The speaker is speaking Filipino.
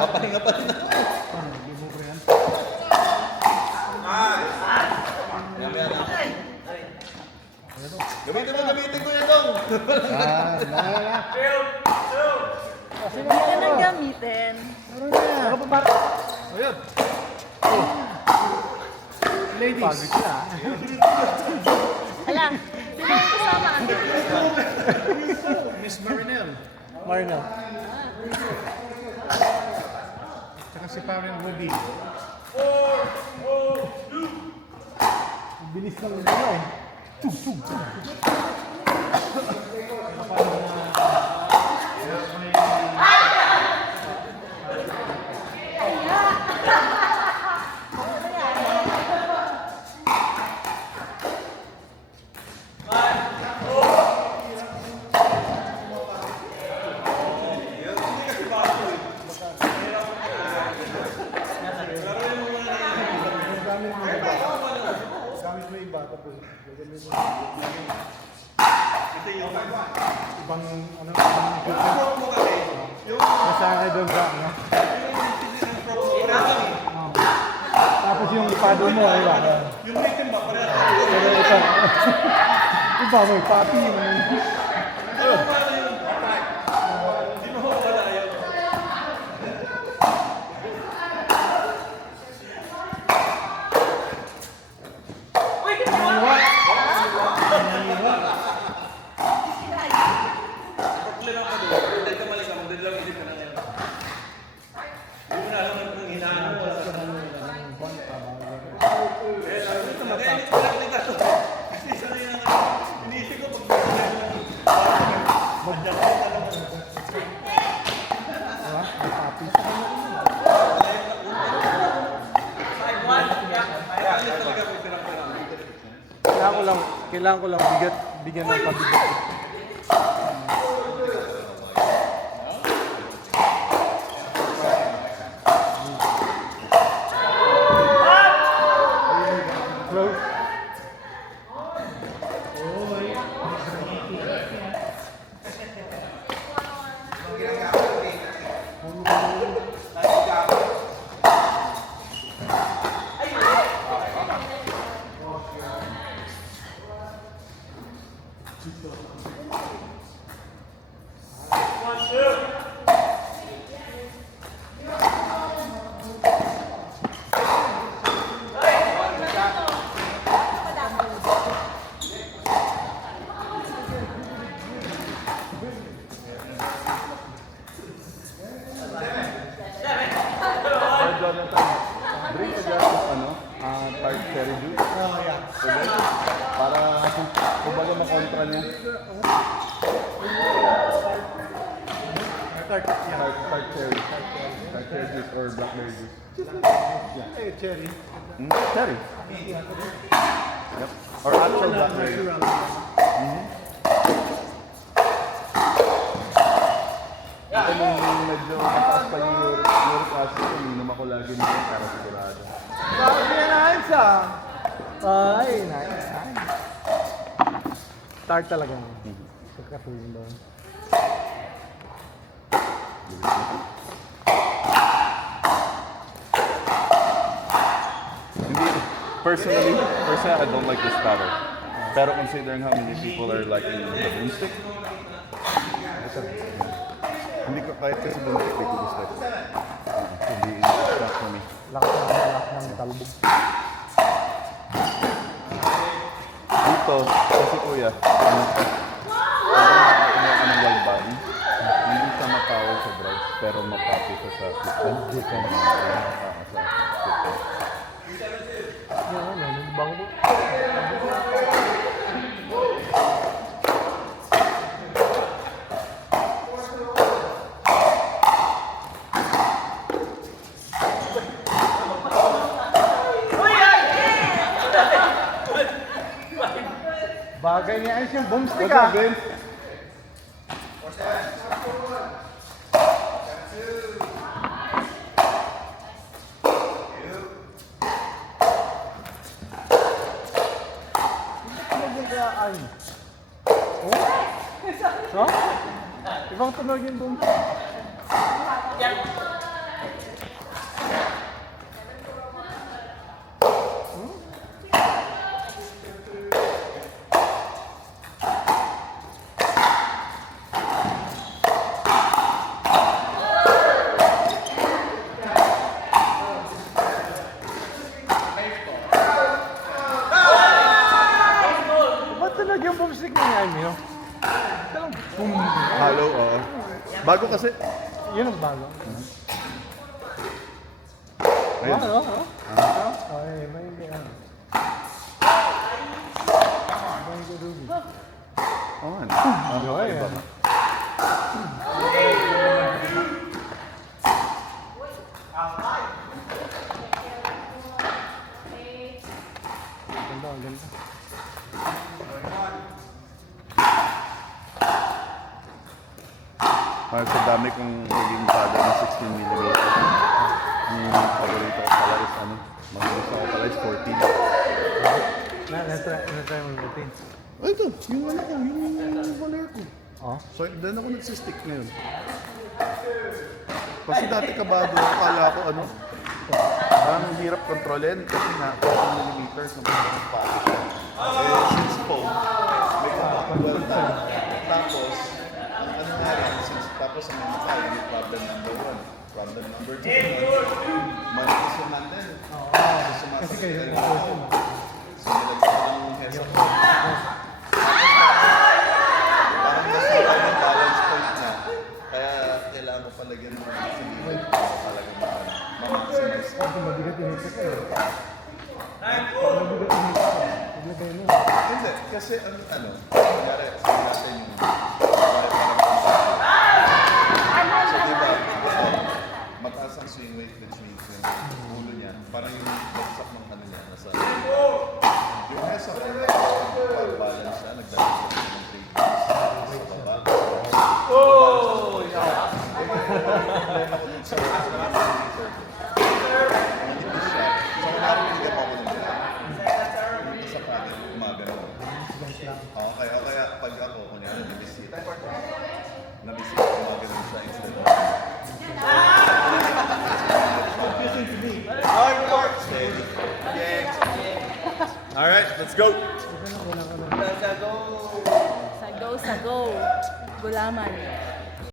Papahinga pa rin ako. Gamitin ko itong. Hindi ka nang gamitin. Ano pa ba? Ayun. Ladies. Alam, sino yung kasama? Miss Marinel. Marnel. Tsaka si Parin Ruby. Bilis ng ano eh. Gamit mo iba tapos gagamit mo. Ibang ano nasa akin doon sa ano. Tapos yung pado mo ay ba? Yung item ba pareha? Pero ito. Iba mo papi. Kailangan ko lang bigyan ng pabigat. Drink a glass of tart cherry juice. Oh, yeah. Para kumbaga makontra niya. Tart, yeah. Tart cherry. Tart cherry juice or blackberry juice. Eh, cherry. Cherry. Yep. Or actual blackberry. Ito nung medyo mataas pa yung uric acid, uminom ako lagi nito para sigurado. Bakit yan nice ah? Ay, nice. Tart talaga. Kakasuyin doon. Hindi, personally, I don't like this batter. Pero considering how many people are liking the broomstick, Hindi ko kahit kasi bumalik dito gusto. Hindi stop kami. Lakas ng talbog. Dito, kasi kuya, ano ng wall body, hindi siya mapower sa drive, pero mapapi siya sa kitchen. Hindi ka naman sa kitchen. Yan, ano, nagbago mo. Bagay niya ay siyang boomstick What's up, ah. Vince? Ay. Oh? So? Ibang tunog yung boomstick. Ba't tunog yung boomstick niya yan, Mio? Talagang boom. Hello, oo. Bago kasi. Yun ang bago. Ayun. Ano? Ay, may ano. May gudugi. Oo nga. Ay, Iba. Ganda, ang ganda. Sa dami kong naging pada ng 16mm. Yung paborito ko pala is ano, mga gusto ko pala is 14. Na-try mo yung routine. Oh, ito, yung ano ko, yung baler ko. Oh? So, doon ako nagsistick ngayon. Kasi dati kabado, akala ko ano, parang hirap kontrolin kasi nga 14mm sa mga pala. Eh, since phone, may kabakawal na. Tapos, ang ano nga rin, since tapos ang mga tayo, may problem number 1. Problem number 2, manitis yung nandun. Kasi kayo yung So, nilagyan ko ng headset ko. Parang nasira yung balance point niya. Kaya kailangan ko palagyan ng maximum para talaga ma-maximize. Kasi mabigat yung headset ko eh. Mabigat yung headset ko. Maglagay mo. Hindi, kasi ano, nangyari, sabi natin yung so diba, mataas ang swing weight which means yung ulo niya, parang yung bagsak ng ano niya, nasa yung nasa balance siya, nagdala siya ng 3 sa baba. Oh! Problema ko dun sa monitor ko. Manipis siya. So, nakarinig ako ng bilang. Yung isa pa rin, gumagano. Kaya pag ako, kunyari, nabisita, gumagano siya instead of steady. Alright, let's go! Sa go. Gulaman.